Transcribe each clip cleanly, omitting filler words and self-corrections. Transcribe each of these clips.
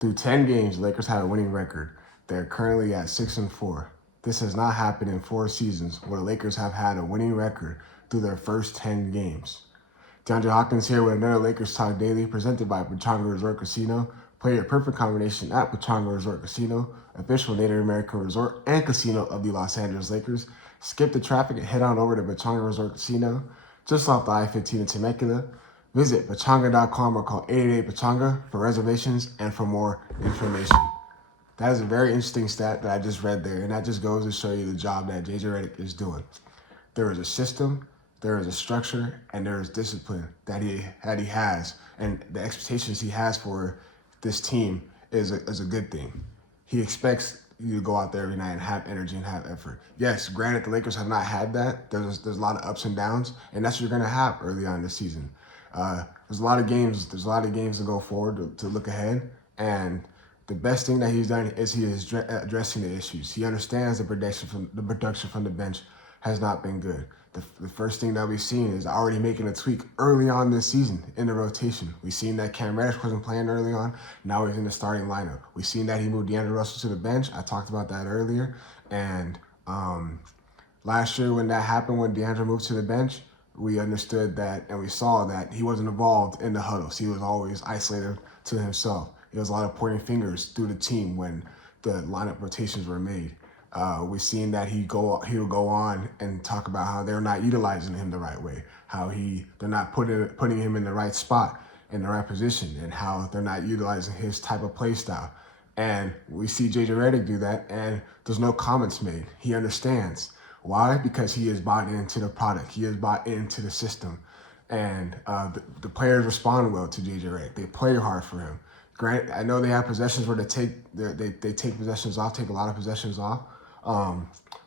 Through 10 games, the Lakers had a winning record. They're currently at 6-4. This has not happened in 4 seasons where the Lakers have had a winning record through their first 10 games. Deondre Hawks here with another Lakers Talk Daily presented by Pechanga Resort Casino. Play your perfect combination at Pechanga Resort Casino, official Native American resort and casino of the Los Angeles Lakers. Skip the traffic and head on over to Pechanga Resort Casino, just off the I-15 in Temecula. Visit pechanga.com or call 888-PECHANGA for reservations and for more information. That is a very interesting stat that I just read there, and that just goes to show you the job that JJ Redick is doing. There is a system, there is a structure, and there is discipline that he has, and the expectations he has for this team is a good thing. He expects you to go out there every night and have energy and have effort. Yes, granted, the Lakers have not had that. There's a lot of ups and downs, and that's what you're going to have early on this season. There's a lot of games. There's a lot of games to go forward to look ahead, and the best thing that he's done is he is addressing the issues. He understands the production from the bench has not been good. The first thing that we've seen is already making a tweak early on this season in the rotation. We've seen that Cam Reddish wasn't playing early on. Now he's in the starting lineup. We've seen that he moved Deondre Russell to the bench. I talked about that earlier. And last year when that happened, when Deondre moved to the bench, we understood that and we saw that he wasn't involved in the huddles. He was always isolated to himself. There was a lot of pointing fingers through the team when the lineup rotations were made. We've seen that he'll go on and talk about how they're not utilizing him the right way, how they're not putting him in the right spot, in the right position, and how they're not utilizing his type of play style. And we see JJ Redick do that, and there's no comments made. He understands. Why? Because he is bought into the product. He is bought into the system. And the players respond well to JJ Redick. They play hard for him. Granted, I know they have possessions where they take possessions off, take a lot of possessions off.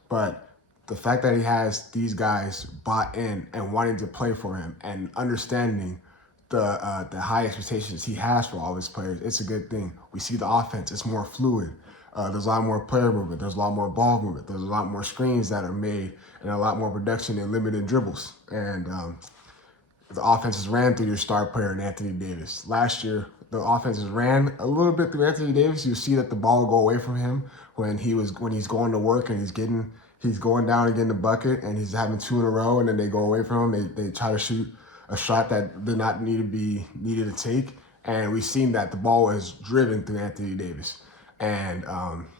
But the fact that he has these guys bought in and wanting to play for him and understanding the high expectations he has for all his players, it's a good thing. We see the offense, it's more fluid. There's a lot more player movement. There's a lot more ball movement. There's a lot more screens that are made and a lot more production and limited dribbles. And the offenses ran through your star player in Anthony Davis. Last year, the offenses ran a little bit through Anthony Davis. You see that the ball will go away from him when he's going to work and he's going down and getting the bucket and he's having 2 in a row, and then they go away from him. They try to shoot a shot that did not needed to take. And we've seen that the ball was driven through Anthony Davis. And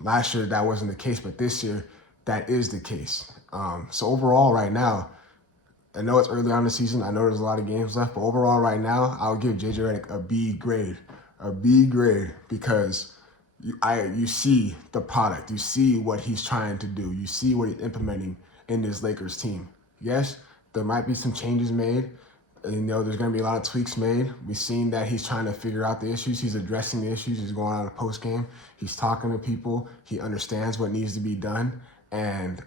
last year that wasn't the case, but this year that is the case. So overall right now, I know it's early on in the season. I know there's a lot of games left, but overall right now, I'll give JJ Redick a B grade, because you see the product. You see what he's trying to do. You see what he's implementing in this Lakers team. Yes, there might be some changes made. And, there's going to be a lot of tweaks made. We've seen that he's trying to figure out the issues. He's addressing the issues. He's going on a post game. He's talking to people. He understands what needs to be done. And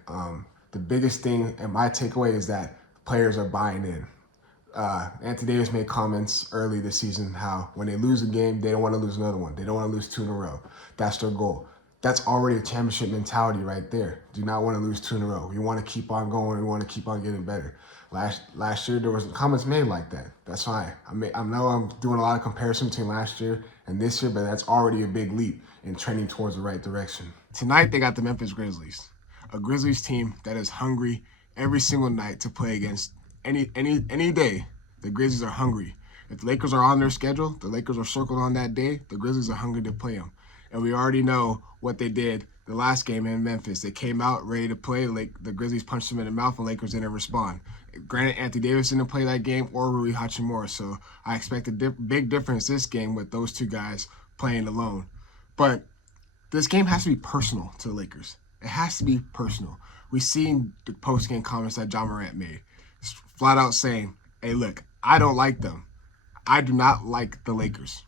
the biggest thing and my takeaway is that players are buying in. Anthony Davis made comments early this season how when they lose a game, they don't want to lose another one. They don't want to lose 2 in a row. That's their goal. That's already a championship mentality right there. Do not want to lose 2 in a row. We want to keep on going. We want to keep on getting better. Last year, there was comments made like that. That's fine. I know I'm doing a lot of comparison between last year and this year, but that's already a big leap in trending towards the right direction. Tonight, they got the Memphis Grizzlies, a Grizzlies team that is hungry every single night to play against any day. The Grizzlies are hungry. If the Lakers are on their schedule, the Lakers are circled on that day, the Grizzlies are hungry to play them. And we already know what they did the last game in Memphis. They came out ready to play. The Grizzlies punched them in the mouth, and Lakers didn't respond. Granted, Anthony Davis didn't play that game, or Rui Hachimura, so I expect a big difference this game with those 2 guys playing alone. But this game has to be personal to the Lakers. It has to be personal. We've seen the post-game comments that John Morant made, flat out saying, hey, look, I don't like them. I do not like the Lakers.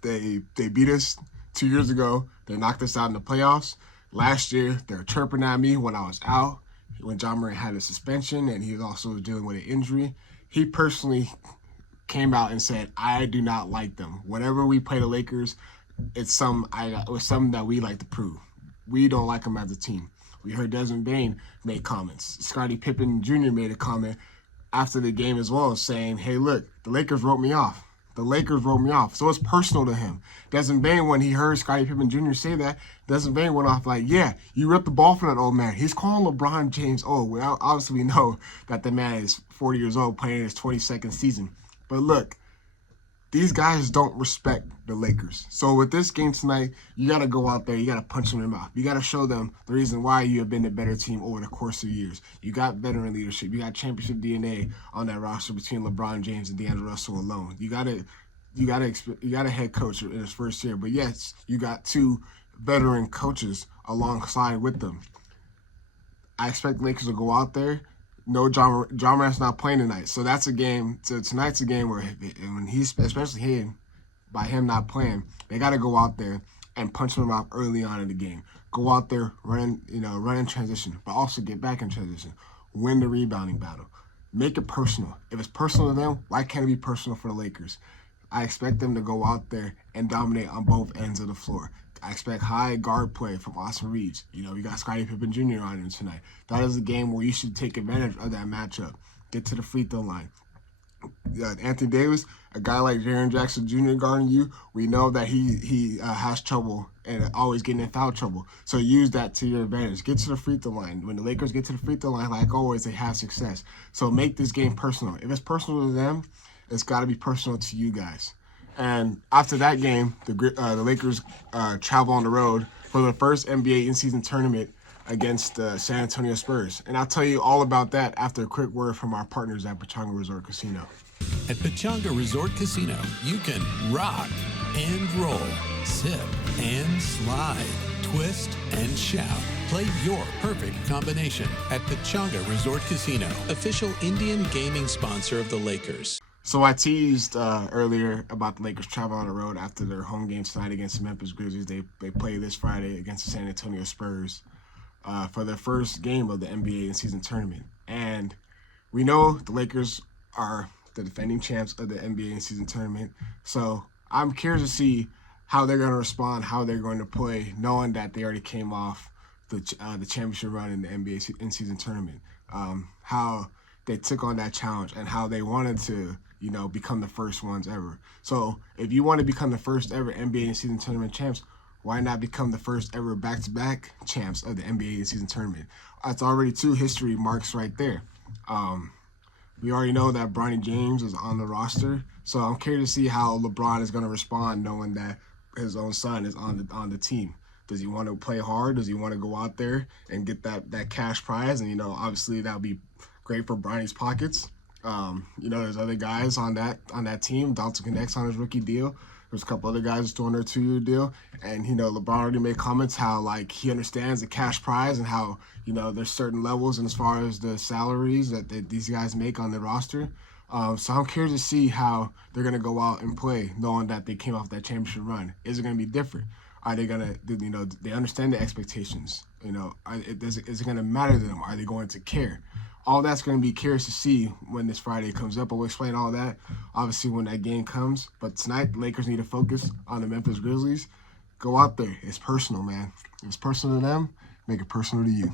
They beat us 2 years ago. They knocked us out in the playoffs. Last year, they were chirping at me when I was out, when John Morant had a suspension and he was also dealing with an injury. He personally came out and said, I do not like them. Whenever we play the Lakers, it was something that we like to prove. We don't like them as a team. We heard Desmond Bain make comments. Scottie Pippen Jr. made a comment after the game as well, saying, hey, look, the Lakers wrote me off. The Lakers wrote me off. So it's personal to him. Desmond Bain, when he heard Scottie Pippen Jr. say that, Desmond Bain went off like, yeah, you ripped the ball from that old man. He's calling LeBron James old. Well, obviously we know that the man is 40 years old playing his 22nd season. But look, these guys don't respect the Lakers. So with this game tonight, you got to go out there. You got to punch them in the mouth. You got to show them the reason why you have been the better team over the course of years. You got veteran leadership. You got championship DNA on that roster between LeBron James and Deondre Russell alone. You got a head coach in his first year. But yes, you got two veteran coaches alongside with them. I expect the Lakers to go out there. No, John Morant's not playing tonight. So that's a game. So tonight's a game where when he's, especially him, by him not playing, they got to go out there and punch him out early on in the game. Go out there, run in transition, but also get back in transition. Win the rebounding battle. Make it personal. If it's personal to them, why can't it be personal for the Lakers? I expect them to go out there and dominate on both ends of the floor. I expect high guard play from Austin Reeves. We got Scottie Pippen Jr. on him tonight. That is a game where you should take advantage of that matchup. Get to the free throw line. Anthony Davis, a guy like Jaren Jackson Jr. guarding you, we know that he has trouble and always getting in foul trouble. So use that to your advantage. Get to the free throw line. When the Lakers get to the free throw line, like always, they have success. So make this game personal. If it's personal to them, it's got to be personal to you guys. And after that game, the Lakers travel on the road for the first NBA in-season tournament against the San Antonio Spurs. And I'll tell you all about that after a quick word from our partners at Pechanga Resort Casino. At Pechanga Resort Casino, you can rock and roll, sip and slide, twist and shout. Play your perfect combination at Pechanga Resort Casino, official Indian gaming sponsor of the Lakers. So I teased earlier about the Lakers travel on the road after their home game tonight against the Memphis Grizzlies. They play this Friday against the San Antonio Spurs for their first game of the NBA in-season tournament. And we know the Lakers are the defending champs of the NBA in-season tournament. So I'm curious to see how they're going to respond, how they're going to play, knowing that they already came off the championship run in the NBA in-season tournament. How they took on that challenge and how they wanted to become the first ones ever. So if you want to become the first ever NBA in-season tournament champs, why not become the first ever back-to-back champs of the NBA in-season tournament? That's already two history marks right there. We already know that Bronny James is on the roster, so I'm curious to see how LeBron is going to respond knowing that his own son is on the team. Does he want to play hard? Does he want to go out there and get that cash prize? And obviously that would be great for Bronny's pockets. There's other guys on that team. Dalton Connect's on his rookie deal. There's a couple other guys doing their 2-year deal. And, LeBron already made comments how, he understands the cash prize and how, there's certain levels and as far as the salaries that these guys make on the roster. So I'm curious to see how they're going to go out and play knowing that they came off that championship run. Is it going to be different? Are they going to, they understand the expectations? Is it going to matter to them? Are they going to care? All that's going to be curious to see when this Friday comes up. But we'll explain all that, obviously, when that game comes. But tonight, the Lakers need to focus on the Memphis Grizzlies. Go out there. It's personal, man. If it's personal to them, make it personal to you.